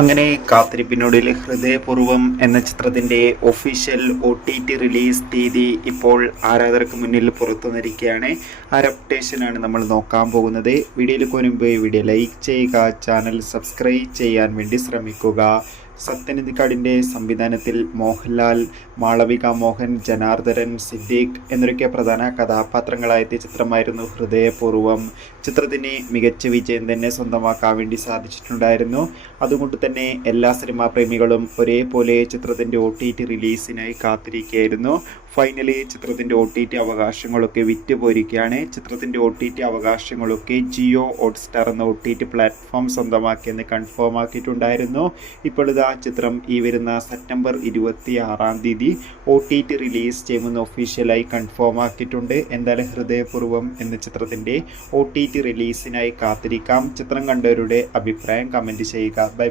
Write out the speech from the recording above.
അങ്ങനെ കാത്തിരിപ്പിനൊടുവിൽ ഹൃദയപൂർവ്വം എന്ന ചിത്രത്തിൻ്റെ ഒഫീഷ്യൽ OTT റിലീസ് തീയതി ഇപ്പോൾ ആരാധകർക്ക് മുന്നിൽ പുറത്തുവന്നിരിക്കുകയാണ്. ആ അപ്ഡേഷനാണ് നമ്മൾ നോക്കാൻ പോകുന്നത്. വീഡിയോയിൽ മുൻപ് വീഡിയോ ലൈക്ക് ചെയ്യുക, ചാനൽ സബ്സ്ക്രൈബ് ചെയ്യാൻ വേണ്ടി ശ്രമിക്കുക. സത്യനിധിക്കാടിൻ്റെ സംവിധാനത്തിൽ മോഹൻലാൽ, മാളവിക മോഹൻ, ജനാർദ്ദനൻ, സിദ്ദീഖ് എന്നൊക്കെ പ്രധാന കഥാപാത്രങ്ങളായെത്തിയ ചിത്രമായിരുന്നു ഹൃദയപൂർവ്വം. ചിത്രത്തിന് മികച്ച വിജയം തന്നെ സ്വന്തമാക്കാൻ വേണ്ടി സാധിച്ചിട്ടുണ്ടായിരുന്നു. അതുകൊണ്ട് തന്നെ എല്ലാ സിനിമാ പ്രേമികളും ഒരേപോലെ ചിത്രത്തിൻ്റെ OTT റിലീസിനായി കാത്തിരിക്കുകയായിരുന്നു. ഫൈനലി ചിത്രത്തിൻ്റെ OTT അവകാശങ്ങളൊക്കെ വിറ്റുപോയിരിക്കുകയാണ്. ചിത്രത്തിൻ്റെ OTT അവകാശങ്ങളൊക്കെ ജിയോ ഹോട്ട്സ്റ്റാർ എന്ന OTT പ്ലാറ്റ്ഫോം സ്വന്തമാക്കിയെന്ന് കൺഫേം ആക്കിയിട്ടുണ്ടായിരുന്നു. ഇപ്പോഴിതാ ചിത്രം ഈ വരുന്ന സെപ്റ്റംബർ 26-ാം തീയതി OTT റിലീസ് ചെയ്യുമെന്ന് ഒഫീഷ്യലായി കൺഫേം ആക്കിയിട്ടുണ്ട്. എന്തായാലും ഹൃദയപൂർവ്വം എന്ന ചിത്രത്തിൻ്റെ OTT റിലീസിനായി കാത്തിരിക്കാം. ചിത്രം കണ്ടവരുടെ അഭിപ്രായം കമൻറ്റ് ചെയ്യുക. ബൈ.